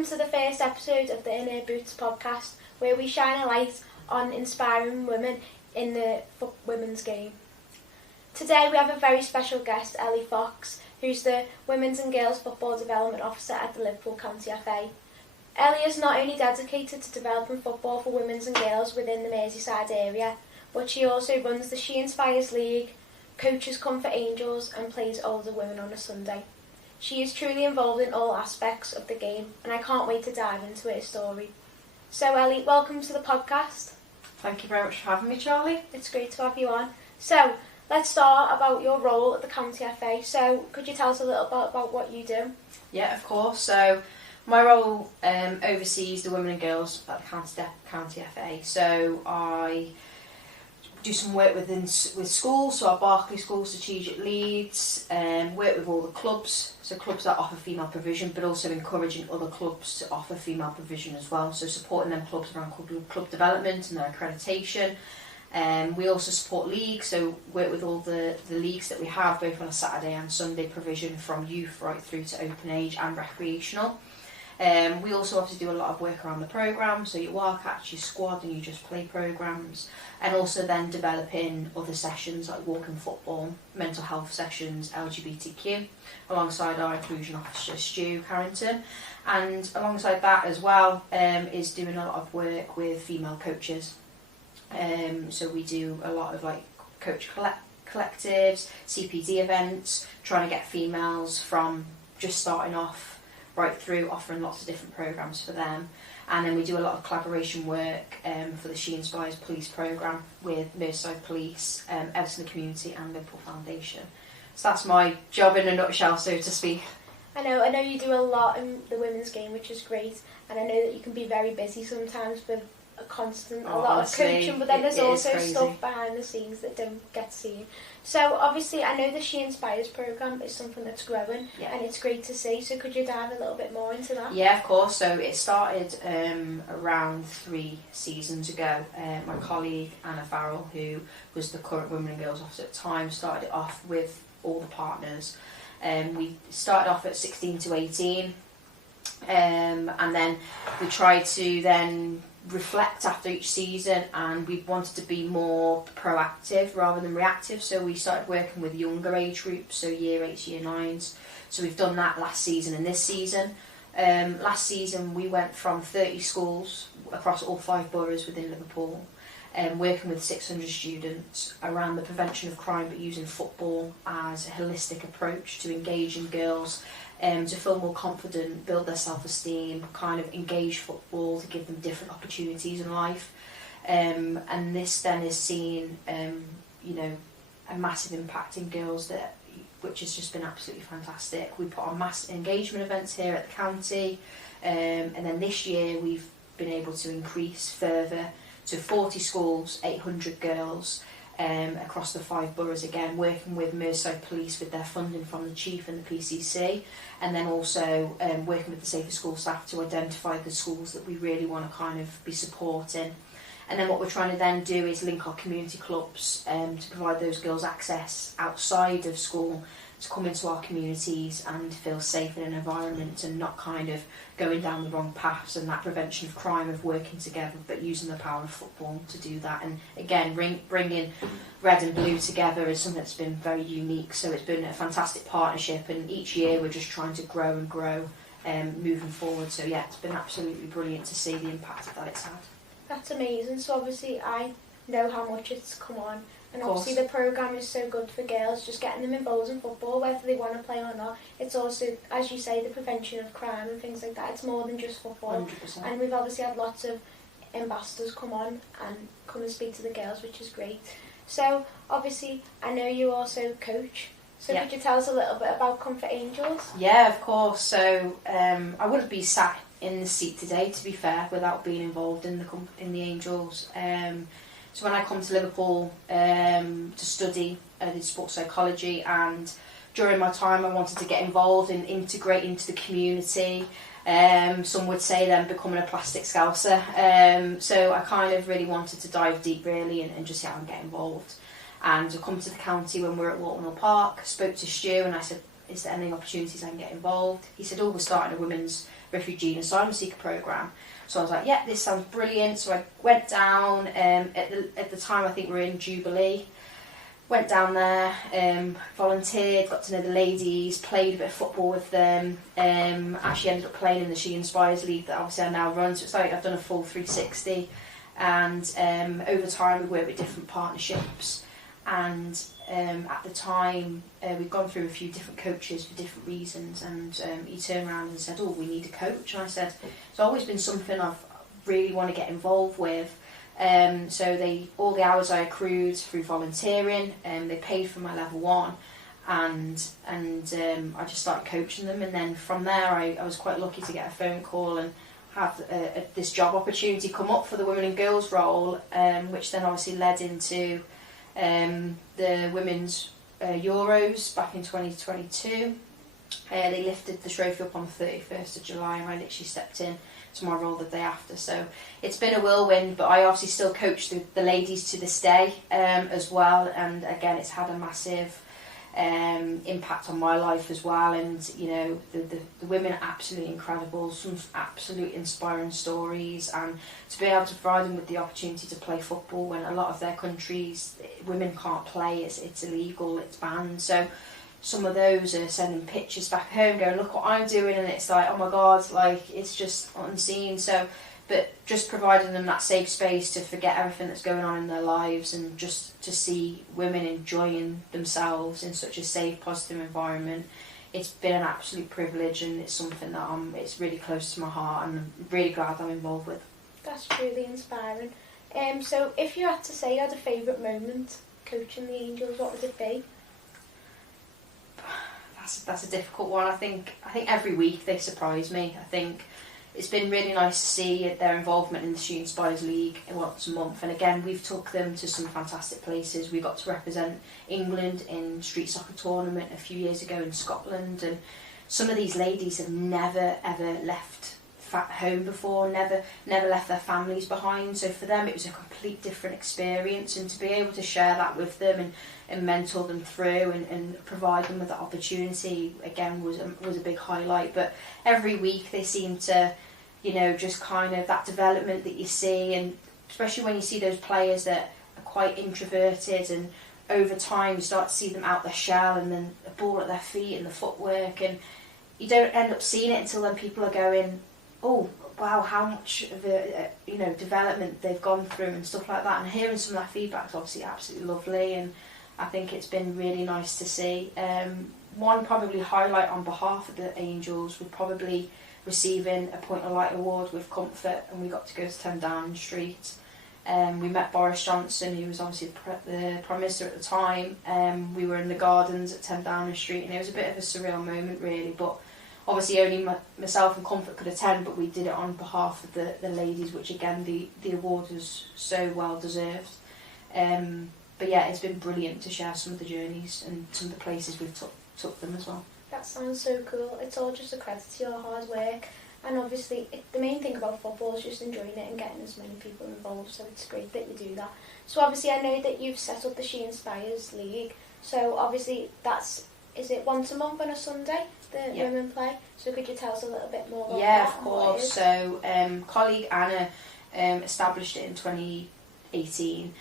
Welcome to the first episode of the In Her Boots podcast, where we shine a light on inspiring women in the women's game. Today we have a very special guest, Ellie Fox, who's the Women's and Girls Football Development Officer at the Liverpool County FA. Ellie is not only dedicated to developing football for women's and girls within the Merseyside area, but she also runs the She Inspires League, coaches Comfort Angels and plays Alder Women on a Sunday. She is truly involved in all aspects of the game, and I can't wait to dive into her story. So Ellie, welcome to the podcast. Thank you very much for having me, Charlie. It's great to have you on. So, let's start about your role at the County FA. So, could you tell us a little bit about what you do? Yeah, of course. So, my role oversees the women and girls at the County FA. So, I do some work with schools, so our Berkeley School strategic leads, work with all the clubs, so clubs that offer female provision, but also encouraging other clubs to offer female provision as well, so supporting them clubs around club development and their accreditation. We also support leagues, so work with all the leagues that we have, both on a Saturday and Sunday provision, from youth right through to open age and recreational. We also have to do a lot of work around the programme, so your wildcats, your squad and your just play programmes, and also then developing other sessions like walking football, mental health sessions, LGBTQ, alongside our inclusion officer Stu Carrington. And alongside that as well is doing a lot of work with female coaches. So we do a lot of like coach collectives, CPD events, trying to get females from just starting off right through, offering lots of different programmes for them. And then we do a lot of collaboration work for the She Inspires Police programme with Merseyside Police, Everton Community and Liverpool Foundation. So that's my job in a nutshell, so to speak. I know you do a lot in the women's game, which is great, and I know that you can be very busy sometimes with a lot of coaching, but then there's also stuff behind the scenes that don't get seen. So obviously I know the She Inspires programme is something that's growing, and it's great to see, so could you dive a little bit more into that? Yeah, of course. So it started around 3 seasons ago. My colleague Anna Farrell, who was the current Women and Girls Officer at the time, started it off with all the partners. We started off at 16 to 18, and then we tried to then reflect after each season, and we wanted to be more proactive rather than reactive, so we started working with younger age groups, so year 8s, year 9s. So we've done that last season and this season. Last season we went from 30 schools across all 5 boroughs within Liverpool, working with 600 students around the prevention of crime, but using football as a holistic approach to engaging girls to feel more confident, build their self-esteem, kind of engage football to give them different opportunities in life. And this then is seen, a massive impact in girls, which has just been absolutely fantastic. We put on mass engagement events here at the county, and then this year we've been able to increase further to 40 schools, 800 girls, across the 5 boroughs, again working with Merseyside Police with their funding from the Chief and the PCC, and then also working with the Safer School staff to identify the schools that we really want to kind of be supporting. And then what we're trying to then do is link our community clubs to provide those girls access outside of school to come into our communities and feel safe in an environment and not kind of going down the wrong paths, and that prevention of crime, of working together but using the power of football to do that. And again, bringing red and blue together is something that's been very unique, so it's been a fantastic partnership, and each year we're just trying to grow and grow moving forward. So yeah, it's been absolutely brilliant to see the impact that it's had. That's amazing. So obviously I know how much it's come on, and obviously the programme is so good for girls, just getting them involved in football, whether they want to play or not. It's also, as you say, the prevention of crime and things like that. It's more than just football. 100%. And we've obviously had lots of ambassadors come on and come and speak to the girls, which is great. So obviously I know you also coach. So could you tell us a little bit about Comfort Angels? Yeah, of course. So I wouldn't be sat in the seat today, to be fair, without being involved in the Angels. So when I come to Liverpool to study, I did sports psychology, and during my time I wanted to get involved and integrate into the community. Some would say then becoming a plastic scouser. So I kind of really wanted to dive deep really and just see how I get involved. And I come to the county when we were at Walton Mill Park, spoke to Stu and I said, is there any opportunities I can get involved? He said, oh, we're starting a women's refugee and asylum seeker programme. So I was like, yeah, this sounds brilliant. So I went down, at the time I think we were in Jubilee, went down there, volunteered, got to know the ladies, played a bit of football with them, actually ended up playing in the She Inspires League that obviously I now run, so it's like I've done a full 360, and over time we worked with different partnerships, and at the time we'd gone through a few different coaches for different reasons, and he turned around and said, oh, we need a coach, and I said, it's always been something I've really want to get involved with. So all the hours I accrued through volunteering, they paid for my level 1, and I just started coaching them, and then from there I was quite lucky to get a phone call and have this job opportunity come up for the women and girls role, which then obviously led into the women's Euros back in 2022. They lifted the trophy up on the 31st of July, and I literally stepped in to my role the day after. So it's been a whirlwind, but I obviously still coach the ladies to this day as well, and again it's had a massive impact on my life as well. And you know, the women are absolutely incredible, some absolute inspiring stories, and to be able to provide them with the opportunity to play football when a lot of their countries women can't play, it's illegal, it's banned. So some of those are sending pictures back home going, look what I'm doing, and it's like, oh my god, like it's just unseen. So but just providing them that safe space to forget everything that's going on in their lives, and just to see women enjoying themselves in such a safe, positive environment, it's been an absolute privilege, and it's something that it's really close to my heart, and I'm really glad I'm involved with. That's truly inspiring. So if you had to say you had a favourite moment coaching the Angels, what would it be? That's a difficult one. I think every week they surprise me. I think it's been really nice to see their involvement in the She Inspires League once a month, and again we've took them to some fantastic places. We got to represent England in street soccer tournament a few years ago in Scotland, and some of these ladies have never ever left home before, never left their families behind, so for them it was a complete different experience, and to be able to share that with them and mentor them through and provide them with that opportunity again was a big highlight. But every week they seem to, you know, just kind of that development that you see, and especially when you see those players that are quite introverted, and over time you start to see them out their shell, and then the ball at their feet and the footwork, and you don't end up seeing it until then people are going, oh wow, how much of a development they've gone through and stuff like that, and hearing some of that feedback is obviously absolutely lovely, and I think it's been really nice to see. One probably highlight on behalf of the Angels would probably receiving a Point of Light award with Comfort, and we got to go to 10 Downing Street. We met Boris Johnson, who was obviously the Prime Minister at the time. We were in the gardens at 10 Downing Street, and it was a bit of a surreal moment really, but obviously only myself and Comfort could attend, but we did it on behalf of the ladies, which again the award was so well deserved. But yeah, it's been brilliant to share some of the journeys and some of the places we've took them as well. That sounds so cool. It's all just a credit to your hard work, and obviously the main thing about football is just enjoying it and getting as many people involved, so it's great that you do that. So obviously I know that you've set up the She Inspires League, so obviously is it once a month on a Sunday the women play? So could you tell us a little bit more about that? Yeah, of course. So colleague Anna established it in 2018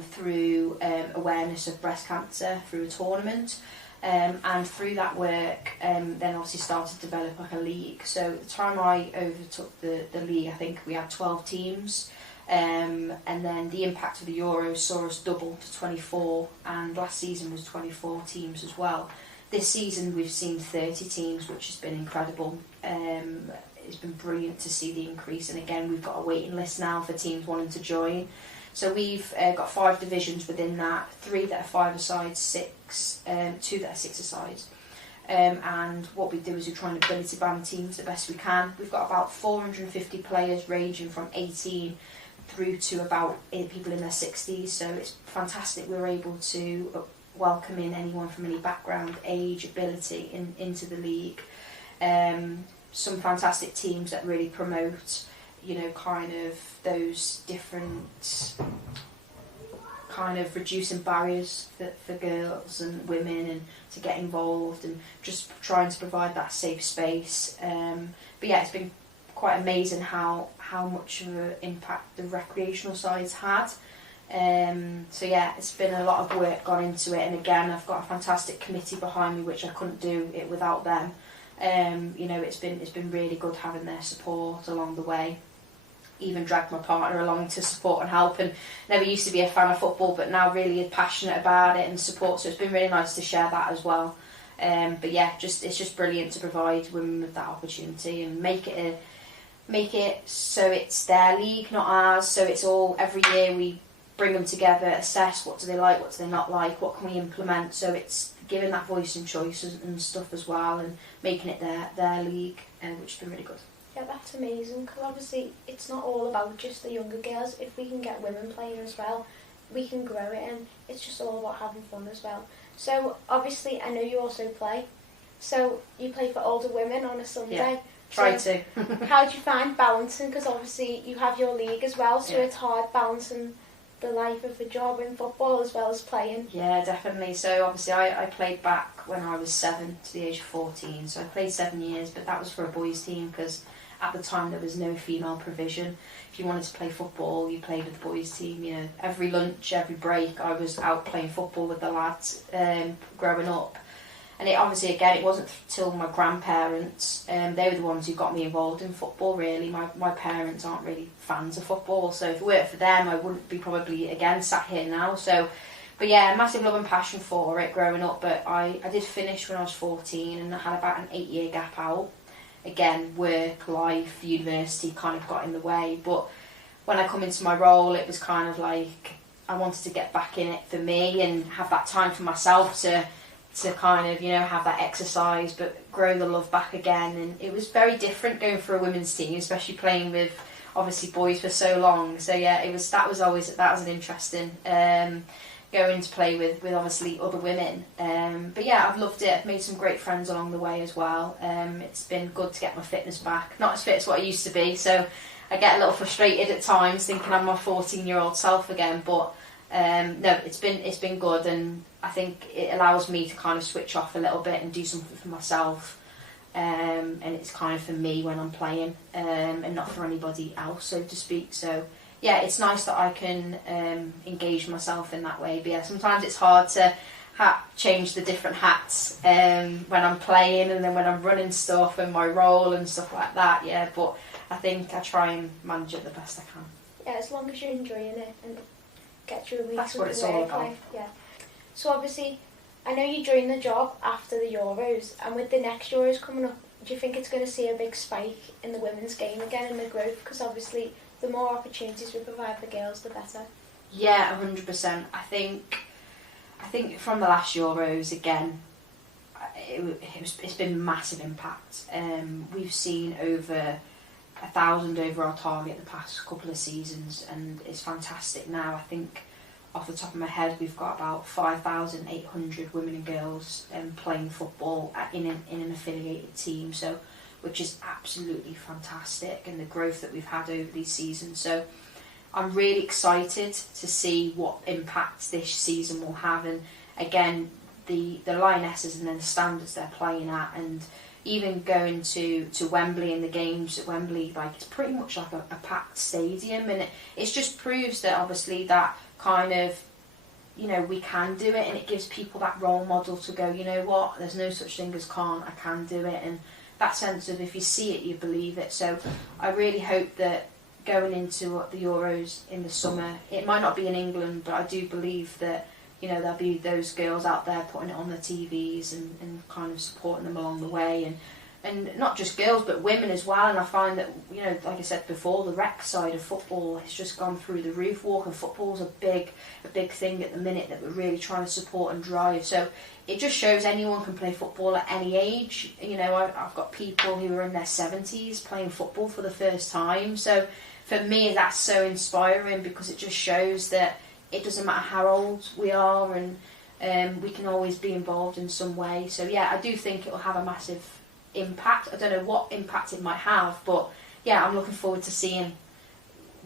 through awareness of breast cancer through a tournament, and through that work then obviously started to develop like a league. So at the time I overtook the league, I think we had 12 teams, and then the impact of the Euros saw us double to 24, and last season was 24 teams as well. This season we've seen 30 teams, which has been incredible. It's been brilliant to see the increase, and again we've got a waiting list now for teams wanting to join. So we've got 5 divisions within that, 3 that are 5-a-side, 2 that are 6-a-side. And what we do is we try and ability band teams the best we can. We've got about 450 players ranging from 18 through to about people in their 60s, so it's fantastic. We're able to welcome in anyone from any background, age, ability into the league. Some fantastic teams that really promote, you know, kind of those different kind of reducing barriers for girls and women and to get involved, and just trying to provide that safe space. But yeah, it's been quite amazing how much of an impact the recreational side's had. So yeah, it's been a lot of work gone into it, and again, I've got a fantastic committee behind me, which I couldn't do it without them. You know, it's been really good having their support along the way. Even dragged my partner along to support and help, and never used to be a fan of football, but now really is passionate about it and support, so it's been really nice to share that as well. But yeah, it's just brilliant to provide women with that opportunity and make it so it's their league, not ours. So it's all, every year we bring them together, assess what do they like, what do they not like, what can we implement. So it's giving that voice and choice and stuff as well, and making it their league, which has been really good. Yeah, that's amazing, because obviously it's not all about just the younger girls. If we can get women playing as well, we can grow it, and it's just all about having fun as well. So obviously I know you also play, so you play for Alder Women on a Sunday. Yeah, try so to. How do you find balancing, because obviously you have your league as well, so it's hard balancing the life of the job in football as well as playing? Yeah, definitely. So obviously I played back when I was 7 to the age of 14, so I played 7 years, but that was for a boys team, because at the time there was no female provision. If you wanted to play football, you played with the boys team. You know, every lunch, every break, I was out playing football with the lads growing up. And it obviously, again, it wasn't till my grandparents, they were the ones who got me involved in football, really. My parents aren't really fans of football, so if it weren't for them, I wouldn't be probably, again, sat here now. So, but yeah, massive love and passion for it growing up. But I did finish when I was 14, and I had about an 8-year gap out. Again, work, life, university kind of got in the way. But when I come into my role, it was kind of like I wanted to get back in it for me and have that time for myself to kind of, you know, have that exercise, but grow the love back again. And it was very different going for a women's team, especially playing with obviously boys for so long. So yeah, that was an interesting going to play with obviously other women. But yeah, I've loved it. I've made some great friends along the way as well. It's been good to get my fitness back. Not as fit as what I used to be, so I get a little frustrated at times thinking I'm my 14-year-old self again, but no, it's been good, and I think it allows me to kind of switch off a little bit and do something for myself. And it's kind of for me when I'm playing, and not for anybody else, so to speak. So yeah, it's nice that I can engage myself in that way. But yeah, sometimes it's hard to change the different hats when I'm playing, and then when I'm running stuff and my role and stuff like that. Yeah, but I think I try and manage it the best I can. Yeah, as long as you're enjoying it and get through a week. That's what it's all about. Life. Yeah. So obviously, I know you joined the job after the Euros, and with the next Euros coming up, do you think it's going to see a big spike in the women's game again, in the growth? Because obviously, the more opportunities we provide for girls, the better. Yeah, 100%. I think from the last Euros, again, it's been a massive impact. We've seen over 1,000 over our target the past couple of seasons, and it's fantastic now. I think off the top of my head, we've got about 5,800 women and girls playing football in an affiliated team, so which is absolutely fantastic, and the growth that we've had over these seasons. So I'm really excited to see what impact this season will have, and again, the Lionesses and then the standards they're playing at, and even going to Wembley and the games at Wembley, like it's pretty much like a packed stadium, and it just proves that obviously that kind of, you know, we can do it, and it gives people that role model to go, you know what, there's no such thing as can't, I can do it, and that sense of if you see it, you believe it. So I really hope that going into the Euros in the summer, it might not be in England, but I do believe that, you know, there'll be those girls out there putting it on their TVs and kind of supporting them along the way, and not just girls but women as well. And I find that, you know, like I said before, the rec side of football has just gone through the roof. Walking football's a big thing at the minute that we're really trying to support and drive. So it just shows anyone can play football at any age. You know, I've got people who are in their 70s playing football for the first time. So for me, that's so inspiring, because it just shows that it doesn't matter how old we are, and we can always be involved in some way. So yeah, I do think it will have a massive impact. I don't know what impact it might have, but yeah, I'm looking forward to seeing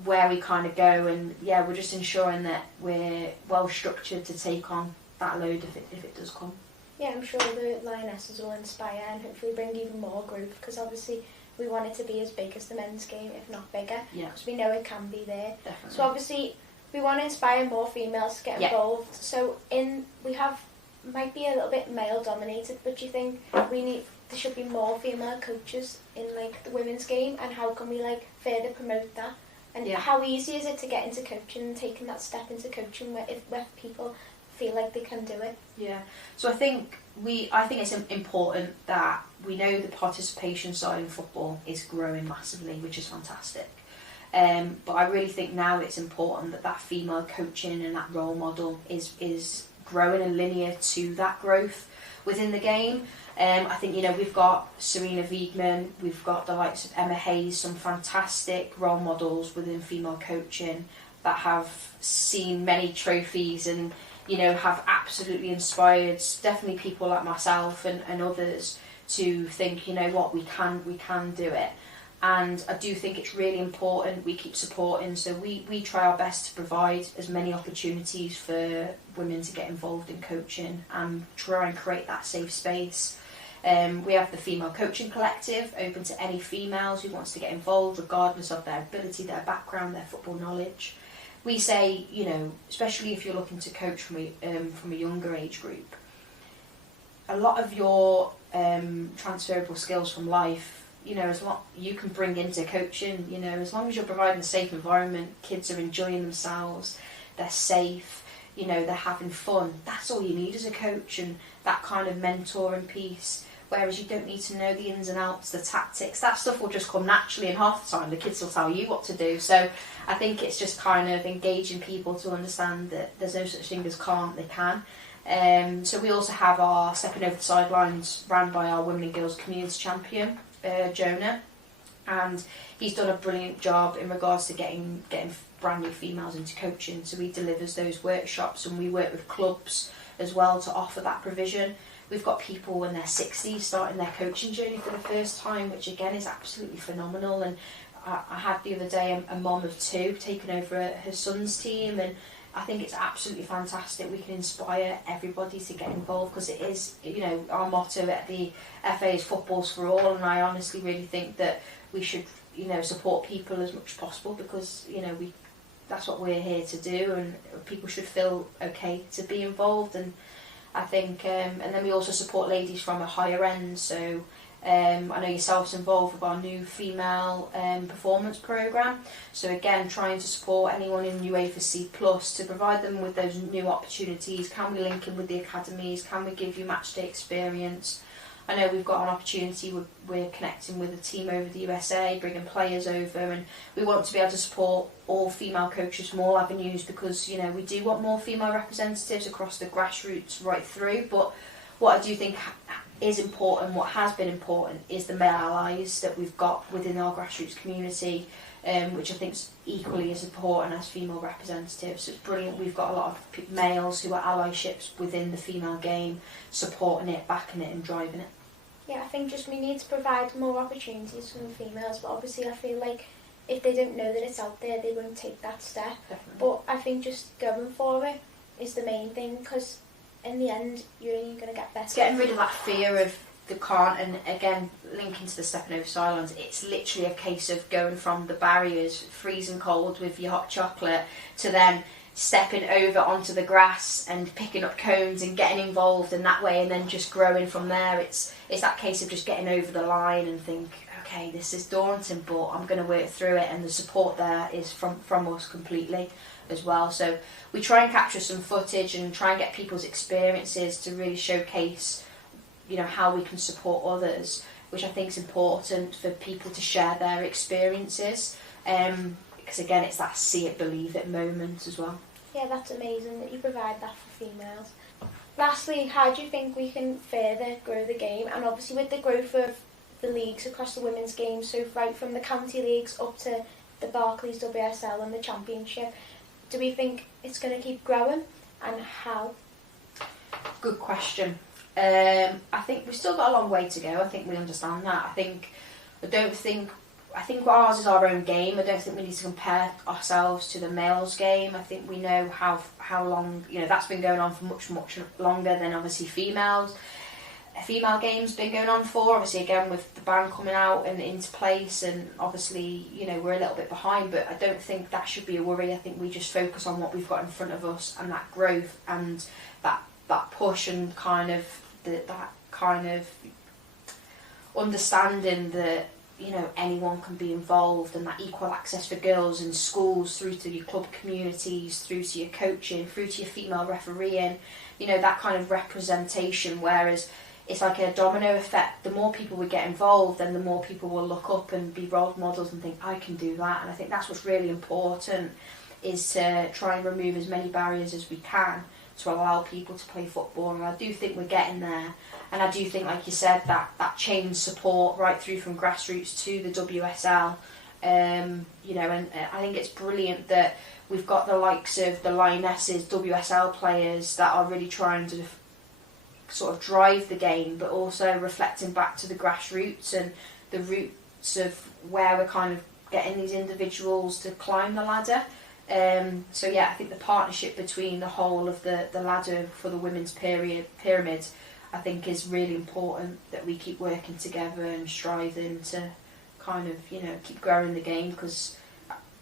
where we kind of go, and yeah, we're just ensuring that we're well structured to take on that load if it does come. Yeah, I'm sure the Lionesses will inspire and hopefully bring even more growth, because obviously we want it to be as big as the men's game, if not bigger, because we know it can be there. Definitely. So obviously we want to inspire more females to get involved. So might be a little bit male dominated, but do you think there should be more female coaches in like the women's game, and how can we like further promote that? And how easy is it to get into coaching and taking that step into coaching where people feel like they can do it? Yeah. So I think it's important that we know the participation side in football is growing massively, which is fantastic. But I really think now it's important that female coaching and that role model is growing and linear to that growth within the game. I think, we've got Serena Wiegman, we've got the likes of Emma Hayes, some fantastic role models within female coaching that have seen many trophies and, have absolutely inspired definitely people like myself and others to think, what, we can do it. And I do think it's really important we keep supporting, so we try our best to provide as many opportunities for women to get involved in coaching and try and create that safe space. We have the Female Coaching Collective, open to any females who wants to get involved regardless of their ability, their background, their football knowledge. We say, especially if you're looking to coach from a younger age group, a lot of your transferable skills from life, as long you can bring into coaching, as long as you're providing a safe environment, kids are enjoying themselves, they're safe, they're having fun. That's all you need as a coach, and that kind of mentoring piece. Whereas you don't need to know the ins and outs, the tactics. That stuff will just come naturally, and half the time the kids will tell you what to do. So I think it's just kind of engaging people to understand that there's no such thing as can't, they can. So we also have our Stepping Over the Sidelines ran by our Women and Girls Community Champion, Jonah, and he's done a brilliant job in regards to getting brand new females into coaching. So he delivers those workshops, and we work with clubs as well to offer that provision. We've got people in their 60s starting their coaching journey for the first time, which again is absolutely phenomenal. And I had the other day a mom of two taking over her son's team, and I think it's absolutely fantastic. We can inspire everybody to get involved, because it is, our motto at the FA is football's for all, and I honestly really think that we should, support people as much as possible, because, that's what we're here to do, and people should feel okay to be involved. And I think, and then we also support ladies from a higher end, so I know yourself's involved with our new female performance programme. So again, trying to support anyone in UEFA C Plus to provide them with those new opportunities. Can we link in with the academies? Can we give you match day experience? I know we've got an opportunity, we're connecting with a team over the USA, bringing players over, and we want to be able to support all female coaches from all avenues, because, we do want more female representatives across the grassroots right through. But what I do think is important, what has been important, is the male allies that we've got within our grassroots community, which I think is equally as important as female representatives. So it's brilliant. We've got a lot of males who are allyships within the female game, supporting it, backing it and driving it. Yeah, I think just we need to provide more opportunities for the females, but obviously I feel like if they don't know that it's out there, they won't take that step. Definitely. But I think just going for it is the main thing, because in the end, you're only going to get better. Getting rid of that fear of the can't, and again, linking to the Stepping Over Sidelines, it's literally a case of going from the barriers, freezing cold with your hot chocolate, to then stepping over onto the grass and picking up cones and getting involved in that way, and then just growing from there. It's that case of just getting over the line and think, okay, this is daunting, but I'm going to work through it, and the support there is from us completely as well. So we try and capture some footage and try and get people's experiences to really showcase, how we can support others, which I think is important for people to share their experiences, because again, it's that see it, believe it moment as well. Yeah, that's amazing that you provide that for females. Lastly, how do you think we can further grow the game? And obviously with the growth of the leagues across the women's game, so right from the county leagues up to the Barclays WSL and the Championship, do we think it's going to keep growing, and how? Good question. I think we've still got a long way to go. I think we understand that. I don't think I think ours is our own game. I don't think we need to compare ourselves to the males' game. I think we know how long, you know, that's been going on for much longer than obviously females. A female game's been going on for, obviously again with the ban coming out and into place, and obviously, you know, we're a little bit behind, but I don't think that should be a worry. I think we just focus on what we've got in front of us and that growth and that push and kind of that kind of understanding that, you know, anyone can be involved, and that equal access for girls in schools, through to your club communities, through to your coaching, through to your female refereeing, you know, that kind of representation. Whereas it's like a domino effect. The more people we get involved, then the more people will look up and be role models and think, I can do that. And I think that's what's really important, is to try and remove as many barriers as we can to allow people to play football. And I do think we're getting there. And I do think, like you said, that chain support right through from grassroots to the WSL, you know, and I think it's brilliant that we've got the likes of the Lionesses, WSL players that are really trying to sort of drive the game, but also reflecting back to the grassroots and the roots of where we're kind of getting these individuals to climb the ladder. So yeah, I think the partnership between the whole of the ladder for the women's pyramid, I think is really important, that we keep working together and striving to kind of, you know, keep growing the game, because,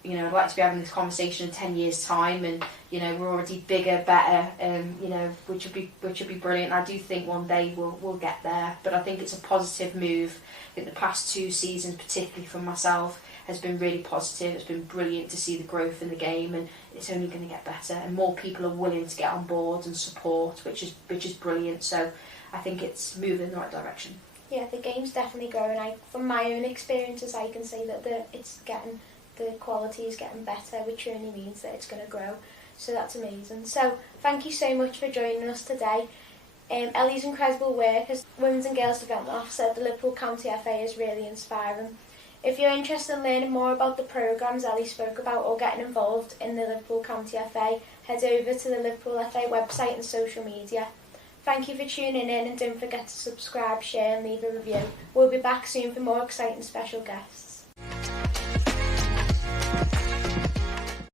you know, I'd like to be having this conversation in 10 years' time, and, you know, we're already bigger, better, you know, which would be brilliant. I do think one day we'll get there, but I think it's a positive move. I think the past 2 seasons, particularly for myself, has been really positive. It's been brilliant to see the growth in the game, and it's only going to get better, and more people are willing to get on board and support, which is brilliant. So I think it's moving in the right direction. Yeah, the game's definitely growing. From my own experiences, I can say that the quality is getting better, which only means that it's going to grow. So that's amazing. So thank you so much for joining us today. Ellie's incredible work as Women's and Girls Development Officer at the Liverpool County FA is really inspiring. If you're interested in learning more about the programmes Ellie spoke about, or getting involved in the Liverpool County FA, head over to the Liverpool FA website and social media. Thank you for tuning in, and don't forget to subscribe, share and leave a review. We'll be back soon for more exciting special guests.